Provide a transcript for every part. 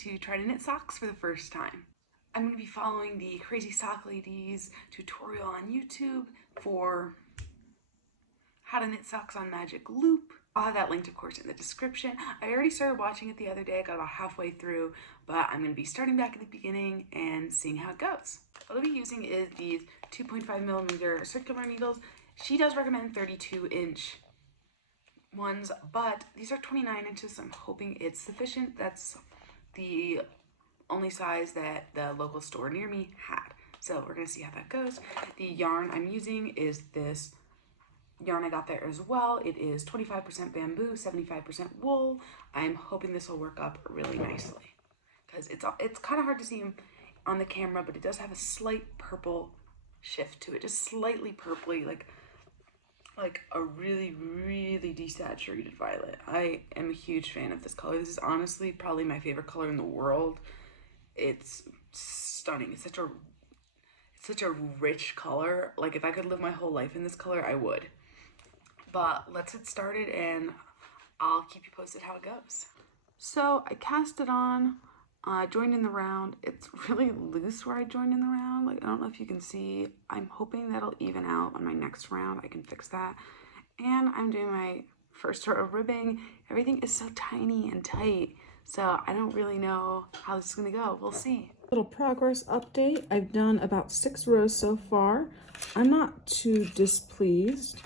to try to knit socks for the first time. I'm going to be following the Crazy Sock Ladies tutorial on YouTube for how to knit socks on Magic Loop. I'll have that linked, of course, in the description. I already started watching it the other day. I got about halfway through, but I'm going to be starting back at the beginning and seeing how it goes. What I'll be using is these 2.5mm circular needles. She does recommend 32-inch ones, but these are 29 inches, so I'm hoping it's sufficient. That's the only size that the local store near me had. So we're going to see how that goes. The yarn I'm using is this yarn I got there as well. It is 25% bamboo, 75% wool. I'm hoping this will work up really nicely because it's kind of hard to see on the camera, but it does have a slight purple shift to it, just slightly purpley, like a really, really desaturated violet. I am a huge fan of this color. This is honestly probably my favorite color in the world. It's stunning. It's such a rich color. Like if I could live my whole life in this color, I would. But let's get started and I'll keep you posted how it goes. So I cast it on, joined in the round. It's really loose where I joined in the round. Like I don't know if you can see. I'm hoping that'll even out on my next round. I can fix that. And I'm doing my first sort of ribbing. Everything is so tiny and tight, so I don't really know how this is gonna go. We'll see. Little progress update. I've done about 6 rows so far. I'm not too displeased.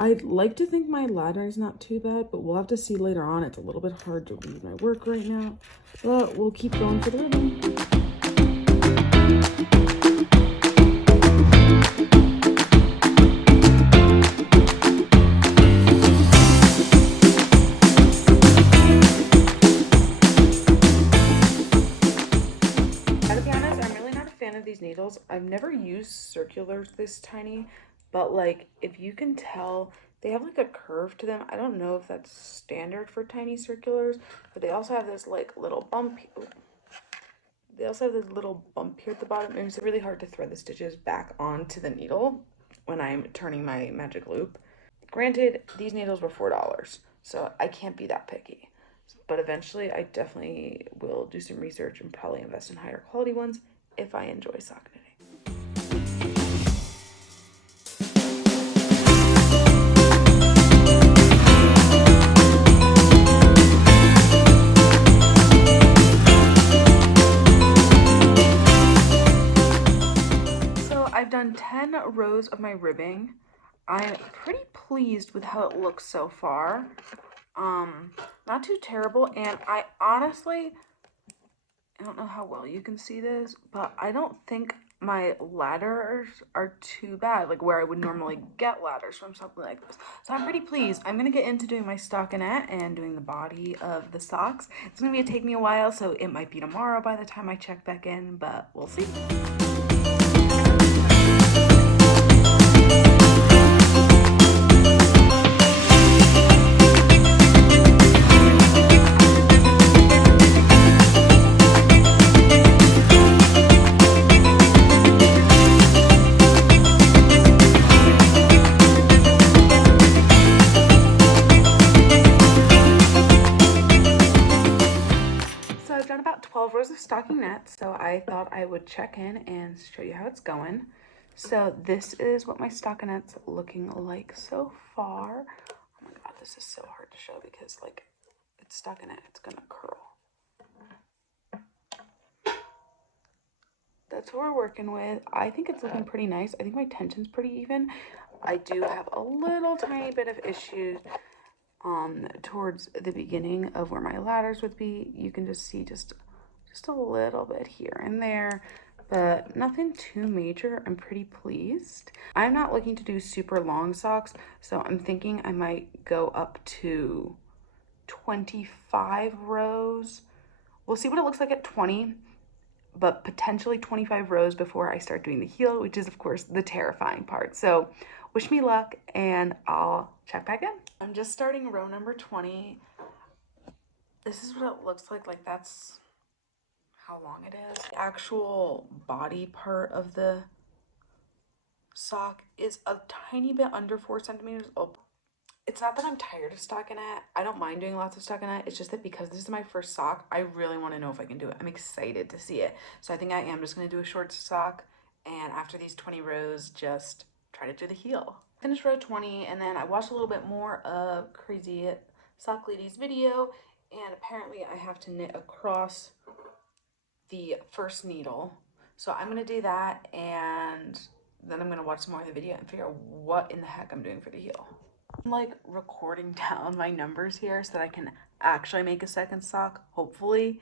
I'd like to think my ladder is not too bad, but we'll have to see later on. It's a little bit hard to read my work right now, but we'll keep going for the ribbon. These needles, I've never used circulars this tiny, but like if you can tell, they have like a curve to them. I don't know if that's standard for tiny circulars, but they also have this like little bump. They also have this little bump here at the bottom. It makes it really hard to thread the stitches back onto the needle when I'm turning my magic loop. Granted, these needles were $4, so I can't be that picky. But eventually I definitely will do some research and probably invest in higher quality ones if I enjoy sock knitting. So I've done 10 rows of my ribbing. I'm pretty pleased with how it looks so far. Not too terrible, and I don't know how well you can see this, but I don't think my ladders are too bad, like where I would normally get ladders from something like this. So I'm pretty pleased. I'm gonna get into doing my stockinette and doing the body of the socks. It's gonna take me a while, so it might be tomorrow by the time I check back in, but we'll see. About 12 rows of stockinette, so I thought I would check in and show you how it's going. So this is what my stockinette's looking like so far. Oh my god, this is so hard to show because like it's stockinette, it's gonna curl. That's what we're working with. I think it's looking pretty nice. I think my tension's pretty even. I do have a little tiny bit of issues towards the beginning of where my ladders would be. You can just see just a little bit here and there, but nothing too major. I'm pretty pleased. I'm not looking to do super long socks, so I'm thinking I might go up to 25 rows. We'll see what it looks like at 20, but potentially 25 rows before I start doing the heel, which is of course the terrifying part. So wish me luck and I'll check back in. I'm just starting row number 20. This is what it looks like that's how long it is. The actual body part of the sock is a tiny bit under 4 centimeters. Oh, It's not that I'm tired of stockinette. I don't mind doing lots of stockinette. It's just that because this is my first sock, I really want to know if I can do it. I'm excited to see it. So I think I am just going to do a short sock. And after these 20 rows, just try to do the heel. Finished row 20, and then I watched a little bit more of Crazy Sock Lady's video. And apparently I have to knit across the first needle. So I'm going to do that, and then I'm going to watch some more of the video and figure out what in the heck I'm doing for the heel. I'm like recording down my numbers here so that I can actually make a second sock, hopefully,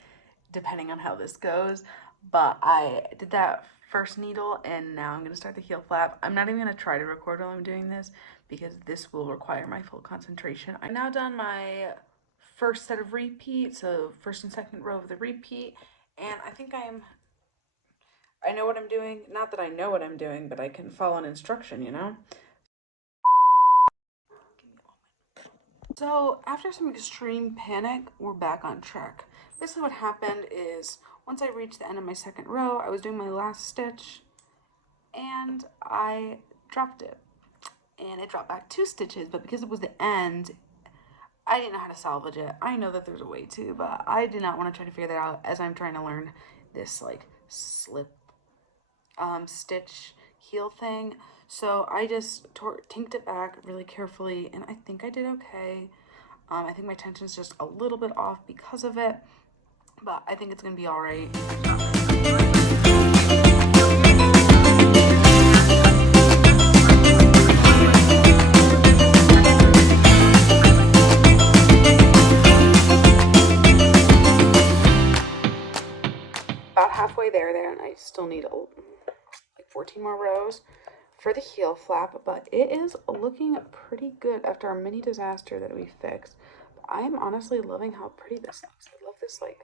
depending on how this goes. But I did that first needle, and now I'm going to start the heel flap. I'm not even going to try to record while I'm doing this because this will require my full concentration. I've now done my first set of repeats, so first and second row of the repeat, and I think I know what I'm doing. Not that I know what I'm doing, but I can follow an instruction, you know? So after some extreme panic, we're back on track. Basically what happened is once I reached the end of my second row, I was doing my last stitch and I dropped it. And it dropped back 2 stitches, but because it was the end, I didn't know how to salvage it. I know that there's a way to, but I did not want to try to figure that out as I'm trying to learn this like slip stitch heel thing. So I just tinked it back really carefully, and I think I did okay. I think my tension's just a little bit off because of it, but I think it's gonna be all right. About halfway there, and I still need like 14 more rows for the heel flap, but it is looking pretty good after our mini disaster that we fixed. But I am honestly loving how pretty this looks. I love this like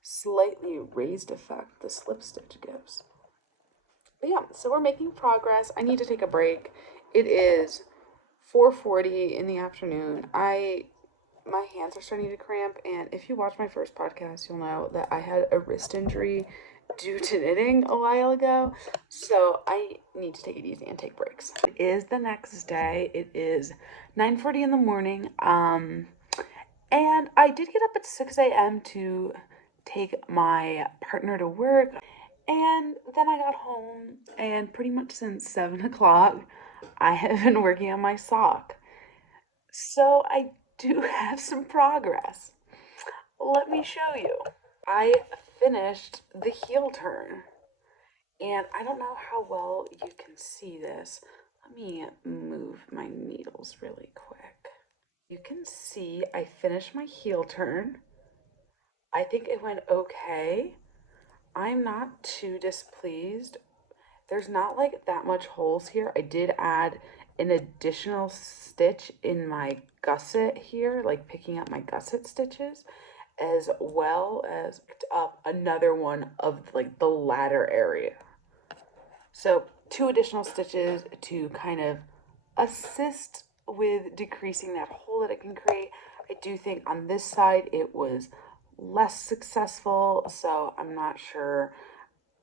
slightly raised effect the slip stitch gives. But yeah, so we're making progress. I need to take a break. It is 4:40 in the afternoon. My hands are starting to cramp, and if you watch my first podcast, you'll know that I had a wrist injury due to knitting a while ago, so I need to take it easy and take breaks. It is the next day. It is 9:40 in the morning, and I did get up at 6 a.m. to take my partner to work, and then I got home, and pretty much since 7 o'clock, I have been working on my sock. So I do have some progress. Let me show you. I finished the heel turn, and I don't know how well you can see this. Let me move my needles really quick. You can see I finished my heel turn. I think it went okay. I'm not too displeased. There's not like that much holes here. I did add an additional stitch in my gusset here, like picking up my gusset stitches, as well as picked up another one of like the ladder area. So 2 additional stitches to kind of assist with decreasing that hole that it can create. I do think on this side it was less successful, so I'm not sure.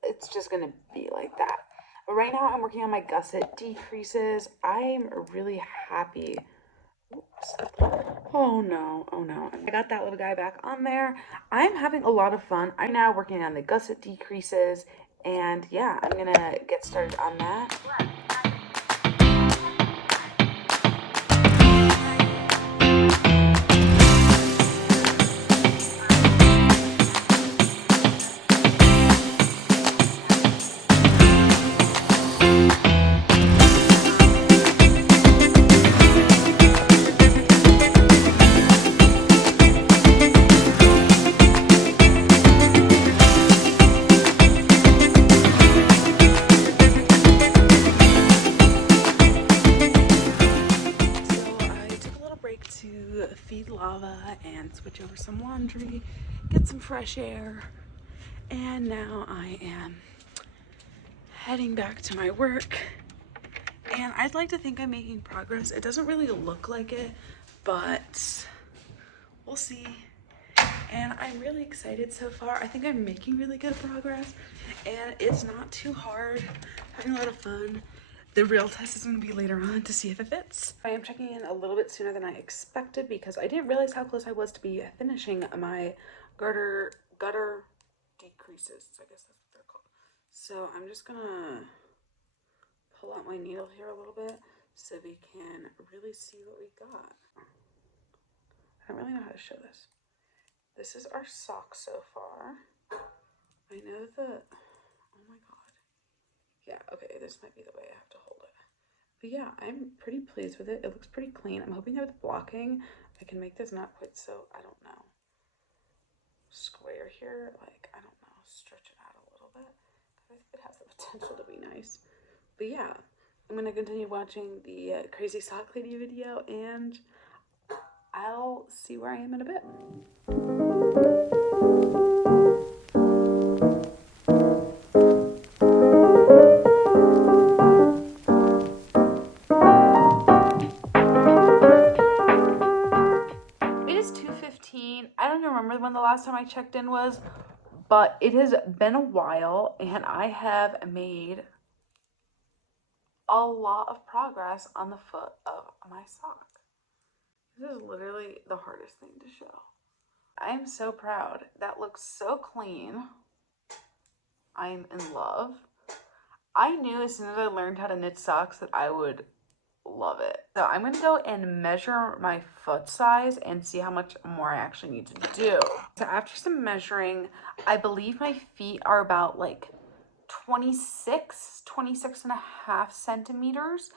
It's just gonna be like that. But right now I'm working on my gusset decreases. I'm really happy. Oops. Oh no. I got that little guy back on there. I'm having a lot of fun. I'm now working on the gusset decreases, and yeah, I'm gonna get started on that. To feed Lava and switch over some laundry, get some fresh air, and now I am heading back to my work, and I'd like to think I'm making progress. It doesn't really look like it, but we'll see. And I'm really excited so far. I think I'm making really good progress, and it's not too hard. Having a lot of fun. The real test is going to be later on to see if it fits. I am checking in a little bit sooner than I expected because I didn't realize how close I was to be finishing my gutter decreases. I guess that's what they're called. So I'm just gonna pull out my needle here a little bit so we can really see what we got. I don't really know how to show this. This is our sock so far. I know that, oh my god. Yeah, okay, this might be the way I have to hold it. But yeah, I'm pretty pleased with it. It looks pretty clean. I'm hoping that with blocking, I can make this not quite so, I don't know, square here. Like, I don't know, stretch it out a little bit. I think it has the potential to be nice. But yeah, I'm gonna continue watching the Crazy Sock Lady video and I'll see where I am in a bit. It is 2:15. I don't even remember when the last time I checked in was, but it has been a while and I have made a lot of progress on the foot of my sock. This is literally the hardest thing to show. I am so proud. That looks so clean. I'm in love. I knew as soon as I learned how to knit socks that I would love it. So I'm going to go and measure my foot size and see how much more I actually need to do. So after some measuring, I believe my feet are about like 26 and a half centimeters,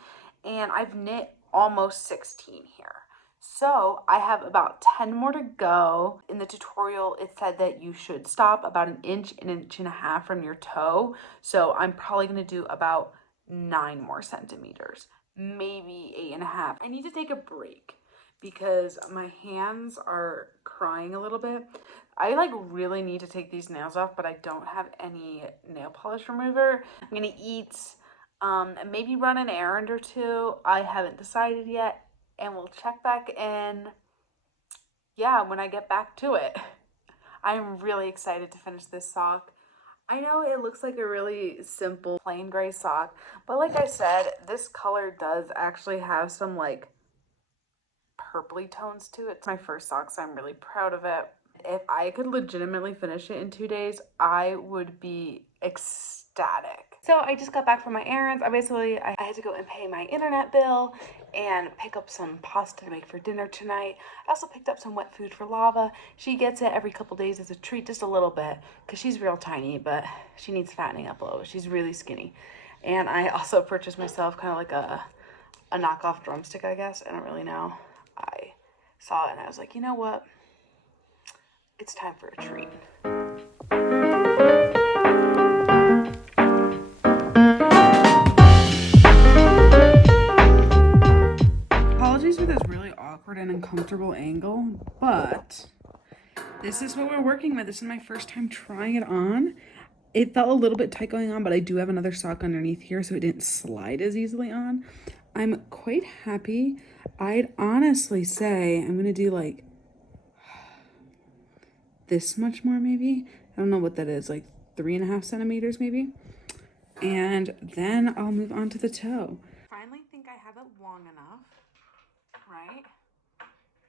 and I've knit almost 16 here. So I have about 10 more to go. In the tutorial, it said that you should stop about an inch and a half from your toe. So I'm probably going to do about 9 more centimeters, maybe 8.5. I need to take a break because my hands are crying a little bit. I like really need to take these nails off, but I don't have any nail polish remover. I'm going to eat, maybe run an errand or two. I haven't decided yet. And we'll check back in, yeah, when I get back to it. I'm really excited to finish this sock. I know it looks like a really simple plain gray sock, but like I said, this color does actually have some like purpley tones to it. It's my first sock, so I'm really proud of it. If I could legitimately finish it in 2 days, I would be ecstatic. So I just got back from my errands. I had to go and pay my internet bill and pick up some pasta to make for dinner tonight. I also picked up some wet food for Lava. She gets it every couple days as a treat, just a little bit, because she's real tiny, but she needs fattening up a little. She's really skinny. And I also purchased myself kind of like a knockoff drumstick, I guess. I don't really know. I saw it and I was like, you know what? It's time for a treat. Apologies for this really awkward and uncomfortable angle, but this is what we're working with. This is my first time trying it on. It felt a little bit tight going on, but I do have another sock underneath here, so it didn't slide as easily on. I'm quite happy. I'd honestly say I'm gonna do like this much more, maybe. I don't know what that is, like 3.5 centimeters maybe. And then I'll move on to the toe. Finally think I have it long enough, right?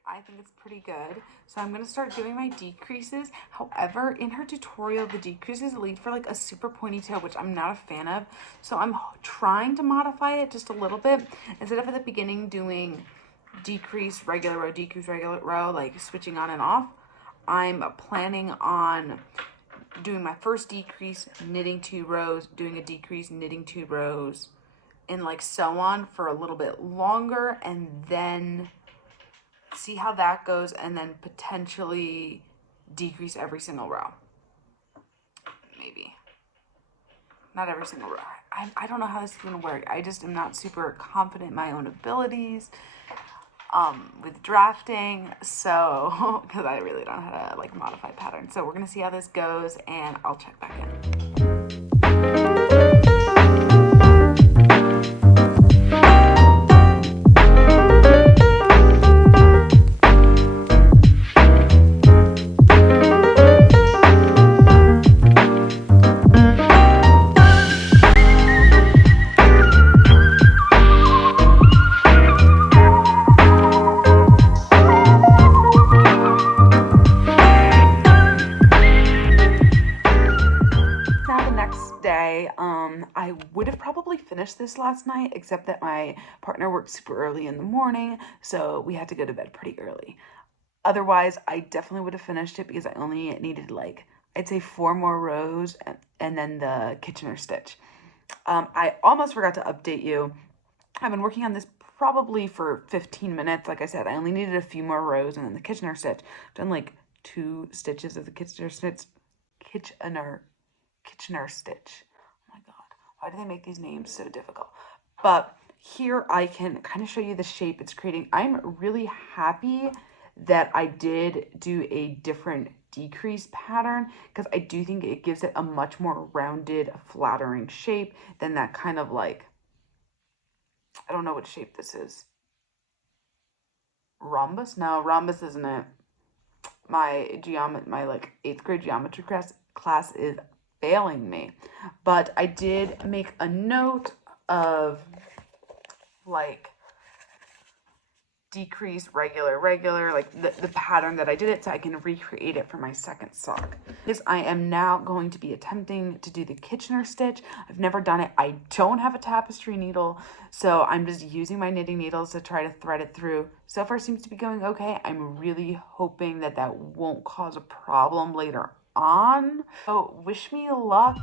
I think it's pretty good. So I'm gonna start doing my decreases. However, in her tutorial, the decreases lead for like a super pointy toe, which I'm not a fan of. So I'm trying to modify it just a little bit. Instead of at the beginning doing decrease, regular row, like switching on and off, I'm planning on doing my first decrease, knitting 2 rows, doing a decrease, knitting 2 rows, and like so on for a little bit longer, and then see how that goes, and then potentially decrease every single row. Maybe. Not every single row. I don't know how this is going to work. I just am not super confident in my own abilities with drafting, so because I really don't know how to like modify patterns. So we're going to see how this goes, and I'll check back in. I would have probably finished this last night, except that my partner worked super early in the morning, so we had to go to bed pretty early. Otherwise, I definitely would have finished it because I only needed like, I'd say 4 more rows and then the Kitchener stitch. I almost forgot to update you. I've been working on this probably for 15 minutes. Like I said, I only needed a few more rows and then the Kitchener stitch. I've done like 2 stitches of the Kitchener stitch. Kitchener stitch. Oh my god, why do they make these names so difficult? But here I can kind of show you the shape it's creating. I'm really happy that I did do a different decrease pattern because I do think it gives it a much more rounded, flattering shape than that kind of like, I don't know what shape this is. Rhombus? No, rhombus isn't it. My like 8th grade geometry class is failing me. But I did make a note of like decrease, regular, like the pattern that I did it so I can recreate it for my second sock. I am now going to be attempting to do the Kitchener stitch. I've never done it. I don't have a tapestry needle, so I'm just using my knitting needles to try to thread it through. So far seems to be going okay. I'm really hoping that that won't cause a problem later on. So wish me luck.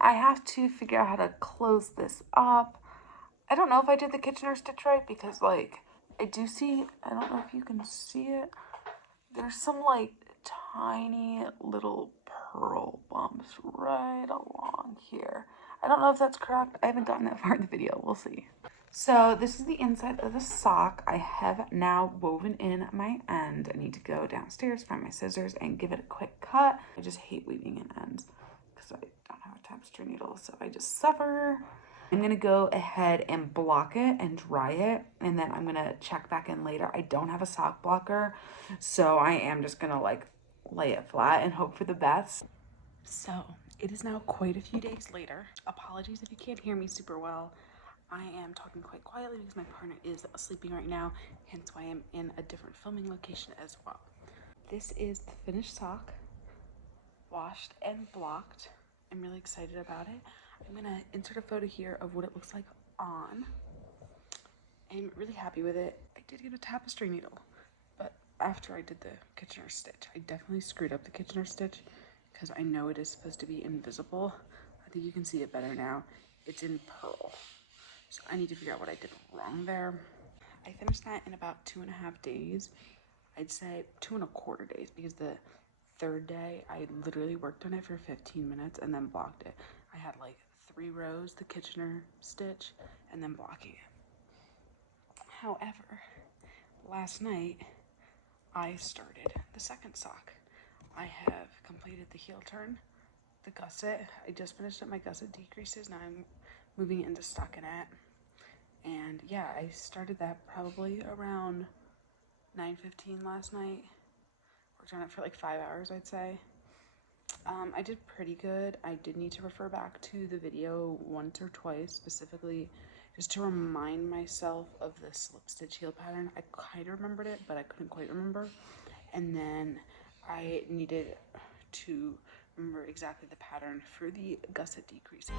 I have to figure out how to close this up. I don't know if I did the Kitchener stitch right because like I do see, I don't know if you can see it, there's some like tiny little pearl bumps right along here. I don't know if that's correct. I haven't gotten that far in the video. We'll see. So this is the inside of the sock. I have now woven in my end. I need to go downstairs, find my scissors, and give it a quick cut. I just hate weaving in ends because I don't have a tapestry needle, so I just suffer. I'm gonna go ahead and block it and dry it, and then I'm gonna check back in later. I don't have a sock blocker, so I am just gonna like lay it flat and hope for the best. So it is now quite a few days later. Apologies if you can't hear me super well. I am talking quite quietly because my partner is sleeping right now, hence why I'm in a different filming location as well. This is the finished sock, washed and blocked. I'm really excited about it. I'm gonna insert a photo here of what it looks like on. I'm really happy with it. I did get a tapestry needle, but after I did the Kitchener stitch, I definitely screwed up the Kitchener stitch because I know it is supposed to be invisible. I think you can see it better now. It's in pearl. So I need to figure out what I did wrong there. I finished that in about 2.5 days. I'd say 2.25 days because the third day I literally worked on it for 15 minutes and then blocked it. I had like 3 rows, the Kitchener stitch, and then blocking it. However, last night I started the second sock. I have completed the heel turn, the gusset. I just finished up my gusset decreases. Now I'm moving into stockinette. And yeah, I started that probably around 9:15 last night. Worked on it for like 5 hours, I'd say. I did pretty good. I did need to refer back to the video once or twice, specifically just to remind myself of the slip stitch heel pattern. I kind of remembered it, but I couldn't quite remember. And then I needed to remember exactly the pattern for the gusset decreases.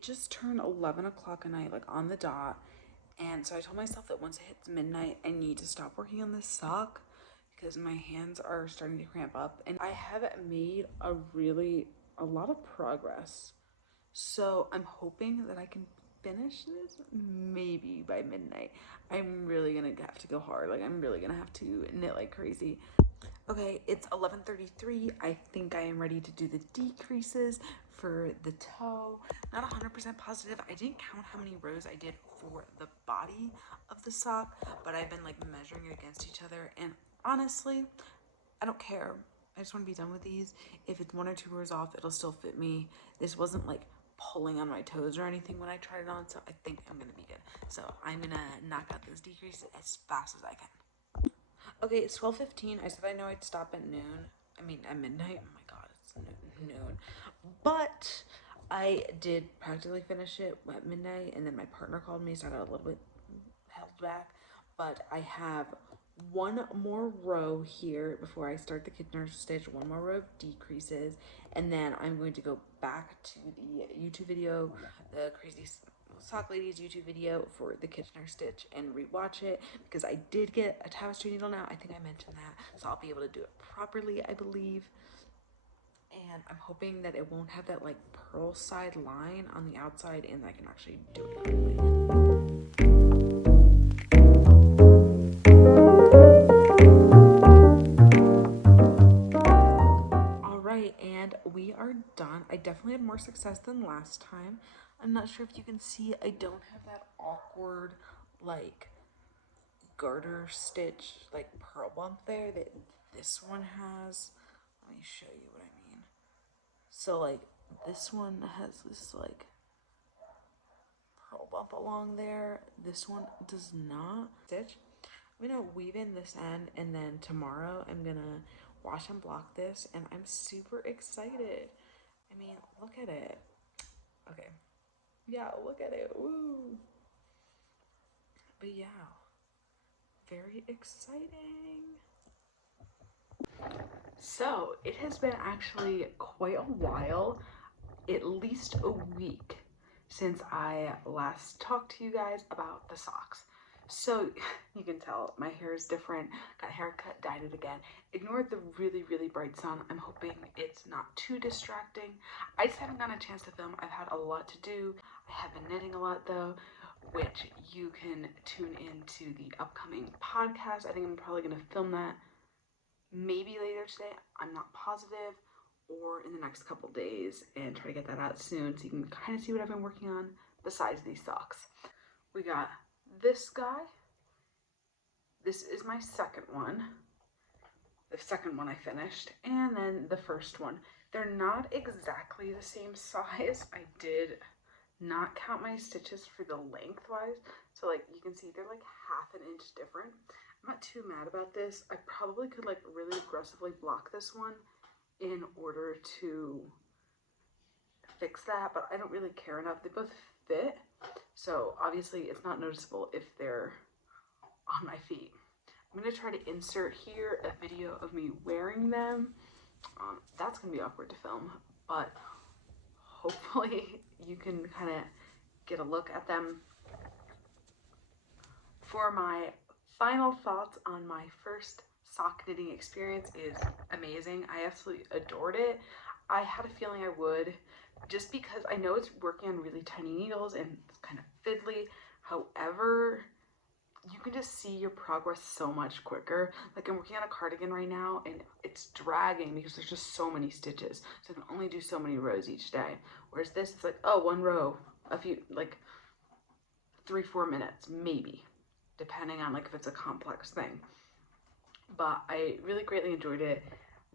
Just turned 11 o'clock at night, like on the dot, and so I told myself that once it hits midnight I need to stop working on this sock because my hands are starting to cramp up, and I have made a lot of progress, so I'm hoping that I can finish this maybe by midnight. I'm really gonna have to go hard. Like I'm really gonna have to knit like crazy. Okay, it's 11:33. I think I am ready to do the decreases for the toe. Not 100% positive. I didn't count how many rows I did for the body of the sock, but I've been like measuring it against each other, and honestly, I don't care. I just want to be done with these. If it's 1 or 2 rows off, it'll still fit me. This wasn't like pulling on my toes or anything when I tried it on, so I think I'm gonna be good. So I'm gonna knock out those decreases as fast as I can. Okay, it's 12:15. I said I know I'd stop at noon. I mean, at midnight. Oh my god, it's noon. But I did practically finish it at midnight, and then my partner called me, so I got a little bit held back. But I have one more row here before I start the Kitchener stitch, one more row of decreases, and then I'm going to go back to the YouTube video, the Crazy Sock Ladies YouTube video for the Kitchener stitch, and rewatch it, because I did get a tapestry needle now. I think I mentioned that, so I'll be able to do it properly, I believe. And I'm hoping that it won't have that like pearl side line on the outside, and I can actually do it properly. Alright, and we are done. I definitely had more success than last time. I'm not sure if you can see, I don't have that awkward like garter stitch like pearl bump there that this one has. Let me show you what I mean. So like this one has this like pearl bump along there. This one does not. Stitch. I'm gonna weave in this end, and then tomorrow I'm gonna wash and block this, and I'm super excited. I mean, look at it. Okay. Yeah, look at it. Woo. But yeah, very exciting. So it has been actually quite a while, at least a week, since I last talked to you guys about the socks. So you can tell my hair is different, got a haircut, dyed it again. Ignore the really bright sun. I'm hoping it's not too distracting. I just haven't gotten a chance to film. I've had a lot to do. I have been knitting a lot though, which you can tune into the upcoming podcast. I think I'm probably gonna film that maybe later today, I'm not positive, or in the next couple days, and try to get that out soon so you can kind of see what I've been working on besides these socks. We got this guy. This is my second one. The second one I finished, and then the first one. They're not exactly the same size. I did not count my stitches for the lengthwise, so like you can see they're like half an inch different. I'm not too mad about this. I probably could like really aggressively block this one in order to fix that, but I don't really care enough. They both fit, so obviously it's not noticeable if they're on my feet. I'm gonna try to insert here a video of me wearing them. That's gonna be awkward to film, but hopefully you can kind of get a look at them. For my final thoughts on my first sock knitting experience is amazing. I absolutely adored it. I had a feeling I would, just because I know it's working on really tiny needles and it's kind of fiddly. However, you can just see your progress so much quicker. Like I'm working on a cardigan right now and it's dragging because there's just so many stitches. So I can only do so many rows each day. Whereas this, it's like, oh, one row, a few, like 3-4 minutes, maybe, depending on like if it's a complex thing. But I really greatly enjoyed it.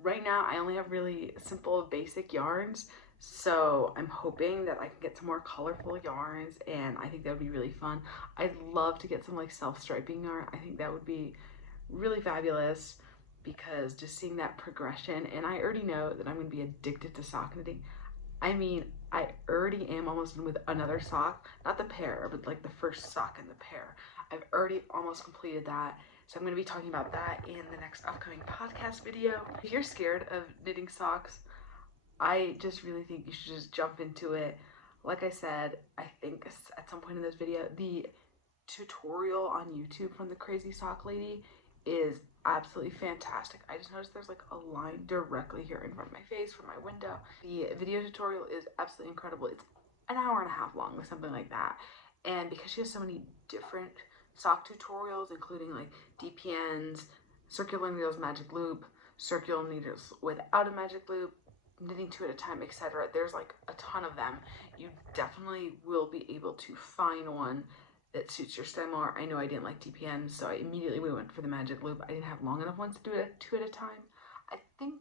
Right now, I only have really simple, basic yarns. So I'm hoping that I can get some more colorful yarns, and I think that would be really fun. I'd love to get some like self-striping yarn. I think that would be really fabulous, because just seeing that progression, and I already know that I'm going to be addicted to sock knitting. I mean, I already am almost done with another sock, not the pair, but like the first sock in the pair. I've already almost completed that. So I'm going to be talking about that in the next upcoming podcast video. If you're scared of knitting socks, I just really think you should just jump into it. Like I said, I think at some point in this video, the tutorial on YouTube from the Crazy Sock Lady is absolutely fantastic. I just noticed there's like a line directly here in front of my face from my window. The video tutorial is absolutely incredible. It's an hour and a half long or something like that. And because she has so many different sock tutorials, including like DPNs, circular needles magic loop, circular needles without a magic loop, knitting two at a time, etc. There's like a ton of them. You definitely will be able to find one that suits your style more. I know I didn't like DPN, so I immediately went for the magic loop. I didn't have long enough ones to do it two at a time. I think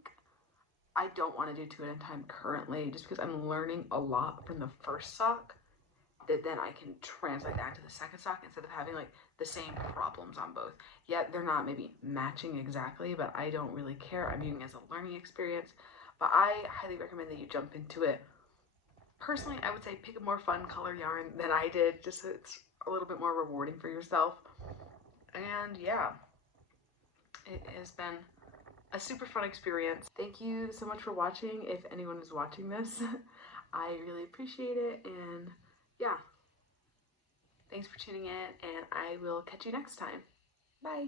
I don't want to do 2 at a time currently, just because I'm learning a lot from the first sock that then I can translate that to the second sock instead of having like the same problems on both. Yet they're not maybe matching exactly, but I don't really care. I'm viewing it as a learning experience. But I highly recommend that you jump into it. Personally, I would say pick a more fun color yarn than I did, just so it's a little bit more rewarding for yourself. And yeah, it has been a super fun experience. Thank you so much for watching. If anyone is watching this, I really appreciate it. And yeah, thanks for tuning in, and I will catch you next time. Bye.